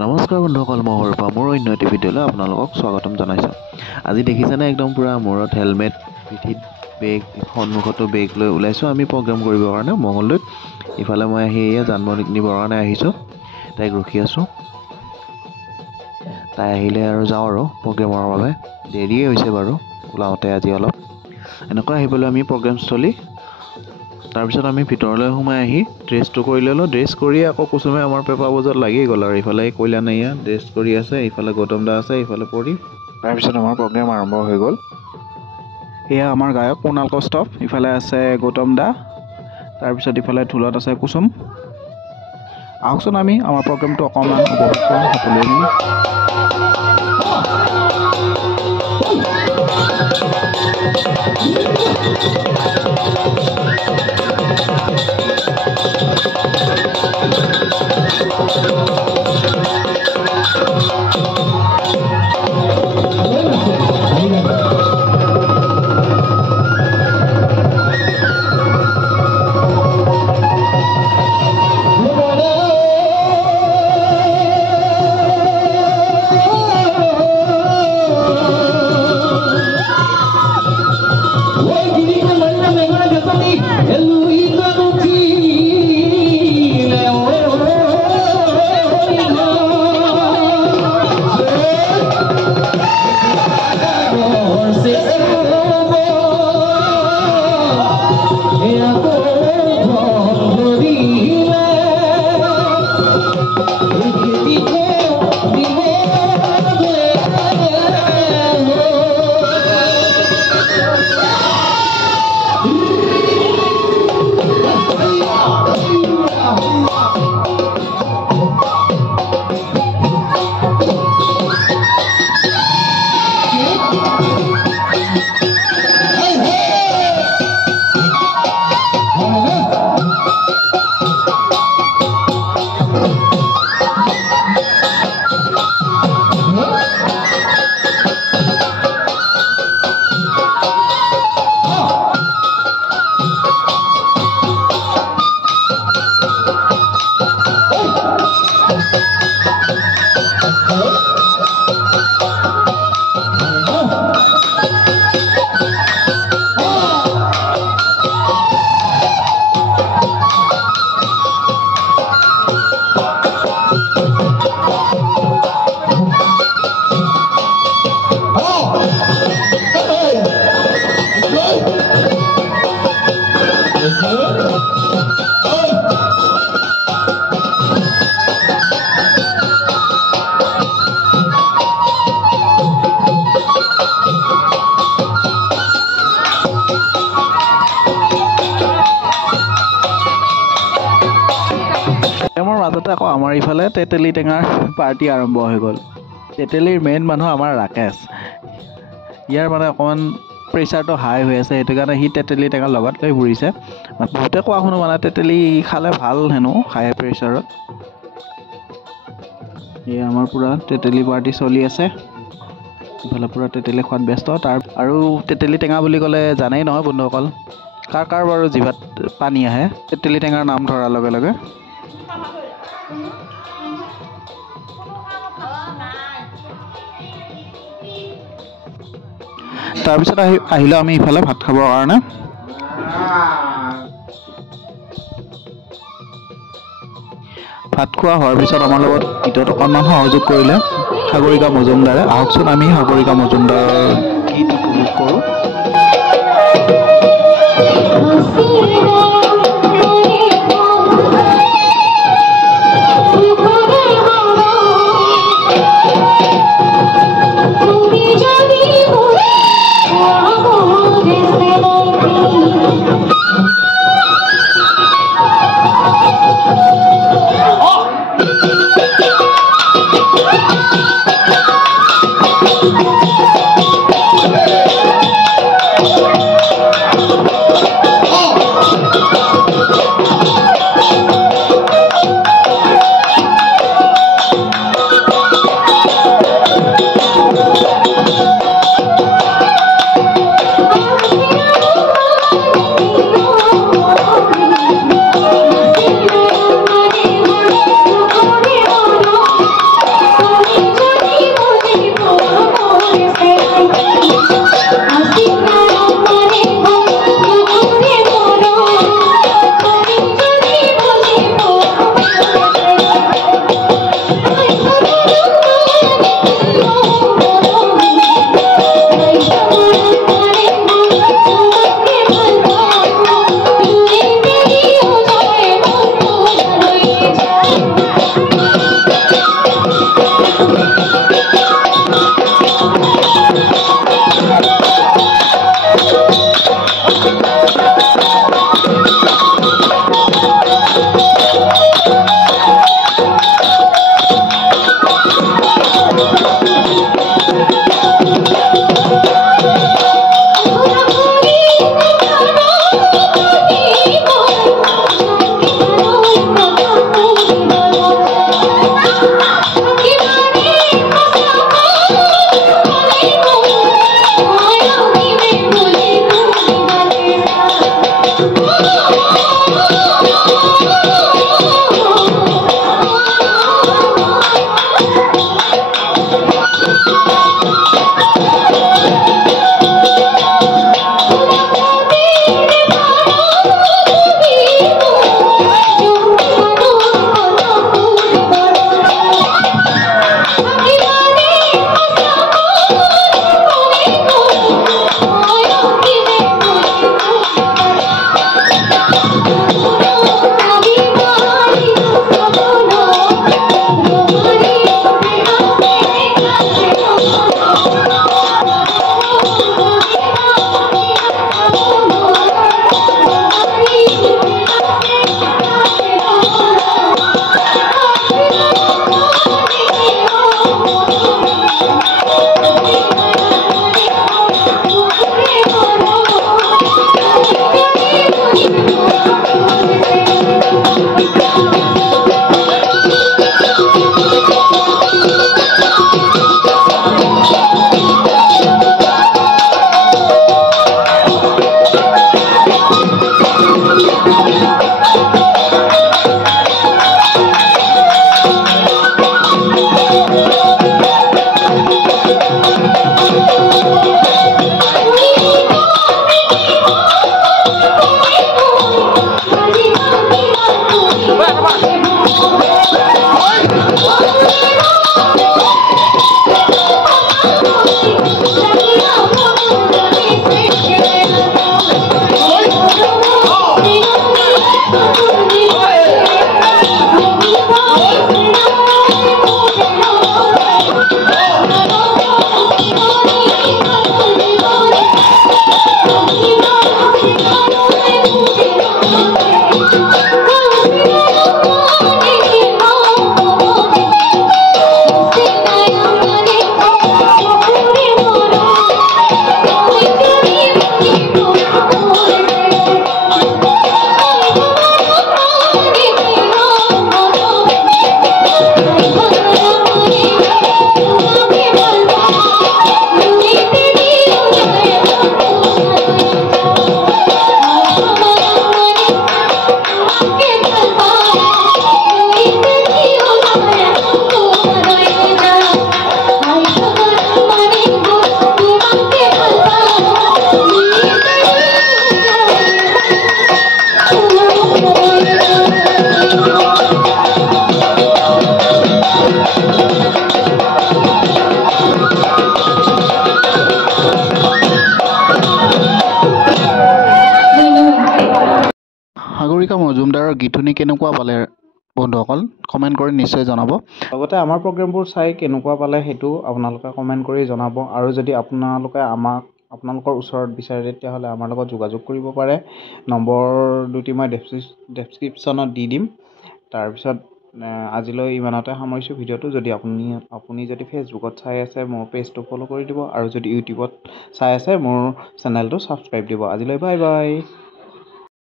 নমস্কাৰ বন্ধুসকল, মই সৰুৰ পৰা মোৰ অন্য এটি ভিডিঅ'লৈ আপোনালোকক স্বাগতম জনাইছোঁ। আজি দেখিছেনে একদম পূৰা মূৰত হেলমেট, পিঠিত বেগ, সন্মুখতো বেগ লৈ ওলাইছোঁ আমি প্ৰগ্ৰেম কৰিবৰ কাৰণে মঙলদৈত। ইফালে মই আহি এয়া জানমণিক নিবৰ কাৰণে আহিছোঁ, তাইক ৰখি আছোঁ। তাই আহিলে আৰু যাওঁ আৰু প্ৰগ্ৰেমৰ বাবে। দেৰিয়ে হৈছে বাৰু ওলাওঁতে আজি অলপ। এনেকৈ আহি পেলাই আমি প্ৰগ্ৰেমস্থলী। তাৰপিছত আমি ভিতৰলৈ সোমাই আহি ড্ৰেছটো কৰি ল'লোঁ। ড্ৰেছ কৰি আকৌ কুচুমে আমাৰ পেপাৰ বজত লাগি গ'ল আৰু ইফালে কল্যাণীয়া ড্ৰেছ কৰি আছে, ইফালে গৌতম দা আছে, ইফালে পৰি। তাৰপিছত আমাৰ প্ৰগ্ৰেম আৰম্ভ হৈ গ'ল। এয়া আমাৰ গায়ক কুণাল কষ্টপ, ইফালে আছে গৌতম দা, তাৰপিছত ইফালে ঢোলত আছে কুচুম। আহকচোন আমি আমাৰ প্ৰগ্ৰেমটো অকণমান উপভোগ কৰোঁ সকলোৱে মিলি। মাজতে আকৌ আমাৰ ইফালে তেতেলী টেঙাৰ পাৰ্টি আৰম্ভ হৈ গ'ল। তেতেলীৰ মেইন মানুহ আমাৰ ৰাকেশ। ইয়াৰ মানে অকণমান প্ৰেছাৰটো হাই হৈ আছে, সেইটো কাৰণে সি তেতেলী টেঙাৰ লগত লৈ ফুৰিছে। বহুতে কোৱা শুনো মানে তেতেলী খালে ভাল হেনো হাই প্ৰেছাৰত। এয়া আমাৰ পূৰা তেতেলী পাৰ্টি চলি আছে, ইফালে পূৰা তেতেলী খোৱাত ব্যস্ত। আৰু তেতেলী টেঙা বুলি ক'লে জানেই নহয় বন্ধুসকল, কাৰ কাৰ বাৰু জিভাত পানী আহে তেতেলী টেঙাৰ নাম ধৰাৰ লগে লগে। তাৰপিছত আহিলোঁ আমি ইফালে ভাত খাবৰ কাৰণে। ভাত খোৱা হোৱাৰ পিছত আমাৰ লগত গীতত অকণমান সহযোগ কৰিলে সাগৰিকা মজুমদাৰে। আহকচোন আমি সাগৰিকা মজুমদাৰৰ গীত উপভোগ কৰোঁ। সাগৰিকা মজুমদাৰৰ গীত শুনি কেনেকুৱা পালে বন্ধুসকল কমেণ্ট কৰি নিশ্চয় জনাব। লগতে আমাৰ প্ৰগ্ৰেমবোৰ চাই কেনেকুৱা পালে সেইটো আপোনালোকে কমেণ্ট কৰি জনাব। আৰু যদি আপোনালোকে আপোনালোকৰ ওচৰত বিচাৰে তেতিয়াহ'লে আমাৰ লগত যোগাযোগ কৰিব পাৰে। নম্বৰ দুটি মই ডেছক্ৰিপশ্যনত দি দিম। তাৰপিছত আজিলৈ ইমানতে সামৰিছোঁ ভিডিঅ'টো। যদি আপুনি যদি ফেচবুকত চাই আছে মোৰ পেজটো ফ'ল' কৰি দিব, আৰু যদি ইউটিউবত চাই আছে মোৰ চেনেলটো ছাবস্ক্ৰাইব দিব। আজিলৈ বাই বাই।